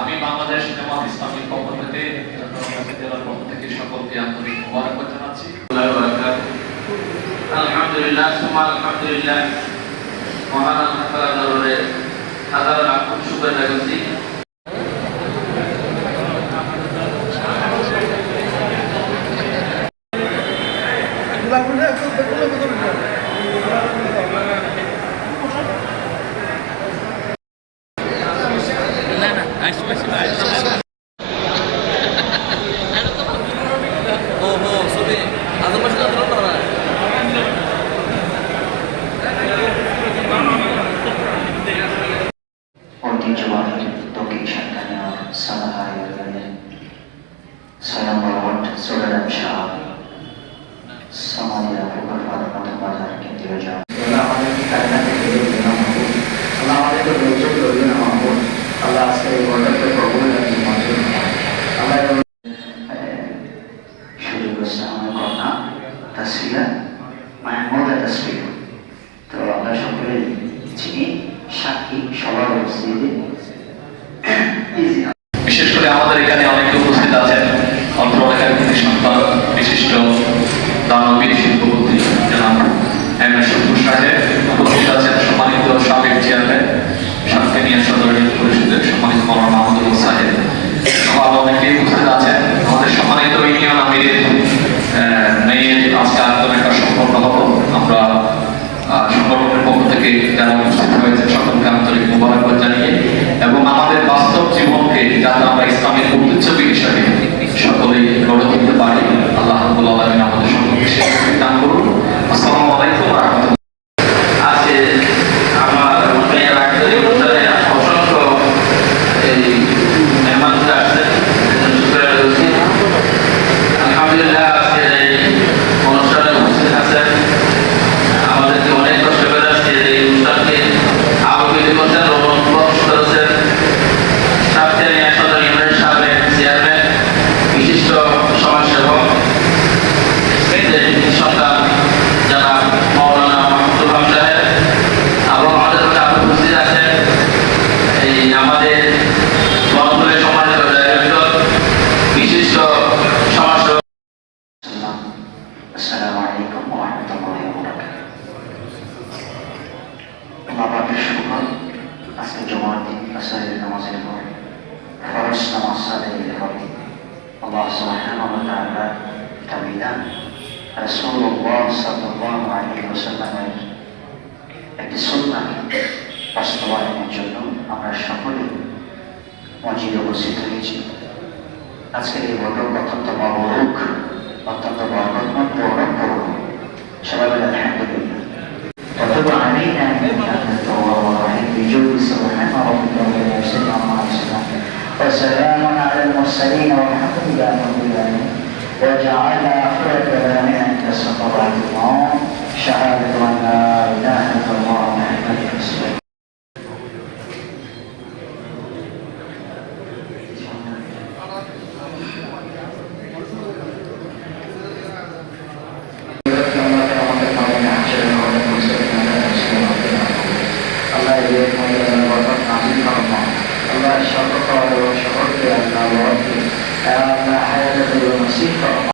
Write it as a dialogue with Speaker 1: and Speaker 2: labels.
Speaker 1: আমি বাংলাদেশ জামাত ইসলামীর পক্ষ থেকে জেলার পক্ষ থেকে সকলকে আন্তরিক মোবারকবাদ জানাচ্ছি।
Speaker 2: আলহামদুলিল্লাহ সুমা আলহামদুলিল্লাহ। মহান আল্লাহ হাজার লাখ শুকর আদায়
Speaker 3: ঐতিহ্যবাহী দক্ষিণ সন্তানীয় সালাহাই ছয় নম্বর ওয়ার্ড বাজার কেন্দ্রীয় জয় আল্লাহ আমাদেরকে ধৈর্য করবেন আমার আল্লাহ আজকে এই ঘটনাকে কবুল এবং মঞ্জুর আল্লাহ শুরু করছে আমার কন্যা তাসফিয়া মাহমুদা তো আমরা সকলে চিনি সাক্ষী সবার উপস্থিতি
Speaker 1: বিশেষ করে আমাদের এখানে অনেকে উপস্থিত আছেন অল্প এলাকার সন্তান বিশিষ্ট দানবীর শিল্পপতি জনাব এম এস শত্রু সাহেব উপস্থিত আছেন সম্মানিত সাবেক চেয়ারম্যান সাতকানিয়া সদর ইউনিয়ন পরিষদের সম্মানিত মৌলানা মাহমুদুল সাহেব সহ আরও অনেকে উপস্থিত আছেন আমাদের সম্মানিত ইউনিয়ন আমিরের আহ, মেয়ের আজকে আয়োজন একটা সম্পন্ন হলো আমরা আহ, সংগঠনের পক্ষ থেকে যারা উপস্থিত হয়েছে সকলকে আন্তরিক মোবারকবাদ জানিয়ে এবং আমাদের বাস্তব জীবনকে যাতে আমরা ইসলামের ঐতিহ্যবী হিসাবে সকলেই গড়ে তুলতে পারি। আল্লাহ রাব্বুল আমাদের সকলকে দান করুন। আসসালামু আলাইকুম
Speaker 2: আমার অসংখ্য এই মেহমানরা আসছেন
Speaker 3: আলাইকুম ওয়া রাহমাতুল্লাহি ওয়া বারাকাতুহু আল্লাহ পাকের শুকর আজকে জুমার দিন নামাজের পর ফরজ নামাজ আদায়ের পরে আল্লাহ সুবহানাহু ওয়া তাআলা তার বিধান রাসূলুল্লাহ সাল্লাল্লাহু আলাইহি ওয়াসাল্লামের একটি সুন্নাহকে বাস্তবায়নের জন্য আমরা সকলে মসজিদে উপস্থিত হয়েছি আজকের এই বৈঠক অত্যন্ত মনোরূপ অত্যন্ত বরকতময় وسلام على المرسلين والحمد لله رب العالمين. وجعلنا آخر كلامنا صلى الله عليه وسلم Um,